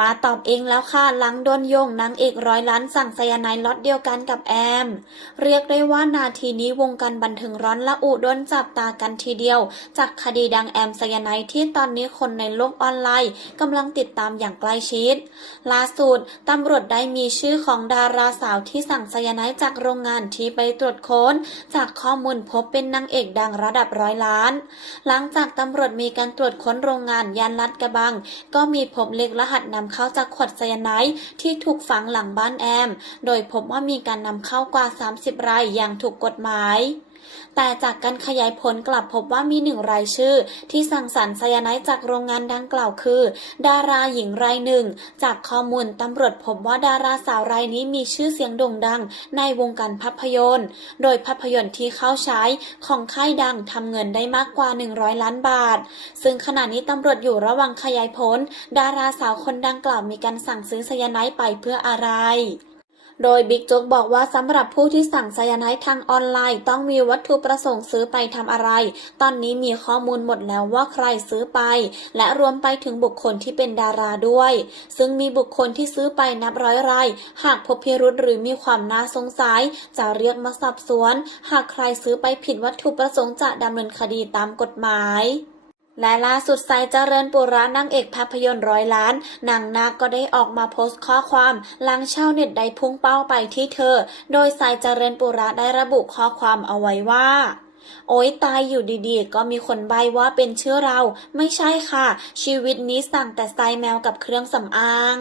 มาตอบเองแล้วค่ะหลังโดนโยงนางเอกร้อยล้านสั่งไซยาไนล็อตเดียวกันกับแอม เรียกได้ว่านาทีนี้วงการบันเทิงร้อนละอุโดนจับตากันทีเดียว จากคดีดังแอมไซยาไนที่ตอนนี้คนในโลกออนไลน์กำลังติดตามอย่างใกล้ชิดล่าสุดตำรวจได้มีชื่อของดาราสาวที่สั่งไซยาไนจากโรงงานที่ไปตรวจค้น จากข้อมูลพบเป็นนางเอกดังระดับร้อยล้าน หลังจากตำรวจมีการตรวจค้นโรงงานยานลัดกระบัง ก็มีพบเลขรหัสนำเข้าจากขวดไซยาไนด์ที่ถูกฝังหลังบ้านแอม โดยพบว่ามีการนำเข้ากว่า 30 รายอย่างถูกกฎหมาย แต่จากการขยายผลกลับพบว่ามีหนึ่งรายชื่อ ที่สั่งสรรค์ไซยาไนด์จากโรงงานดังกล่าวคือ ดาราหญิงรายหนึ่ง จากข้อมูลตำรวจพบว่าดาราสาวรายนี้มีชื่อเสียงโด่งดังในวงการภาพยนตร์ โดยภาพยนตร์ที่เข้าใช้ของค่ายดังทำเงินได้มากกว่า 100 ล้านบาท ซึ่งขณะนี้ตำรวจอยู่ระหว่างขยายผล ดาราสาวคนดังกล่าวมีการสั่งซื้อไซยาไนด์ไปเพื่ออะไร โดยบิ๊กโจ๊กบอกว่าสำหรับผู้ที่สั่งไซยาไนด์ทางออนไลน์ ต้องมีวัตถุประสงค์ซื้อไปทำอะไร ตอนนี้มีข้อมูลหมดแล้วว่าใครซื้อไป และรวมไปถึงบุคคลที่เป็นดาราด้วย ซึ่งมีบุคคลที่ซื้อไปนับร้อยราย หากพบพิรุษหรือมีความน่าสงสัย จะเรียกมาสอบสวน หากใครซื้อไปผิดวัตถุประสงค์จะดำเนินคดีตามกฎหมาย และล่าสุดสายเจริญปุระนางเอกภาพยนตร์ร้อยล้านนางนาคก็ได้ออกมาโพสต์ข้อความหลังชาวเน็ตได้พุ่งเป้าไปที่เธอ โดยสายเจริญปุระได้ระบุข้อความเอาไว้ว่าโอ๊ยตายอยู่ดีๆ ก็มีคนใบว่าเป็นชื่อเรา ไม่ใช่ค่ะ ชีวิตนี้สั่งแต่ไซแมวกับเครื่องสำอาง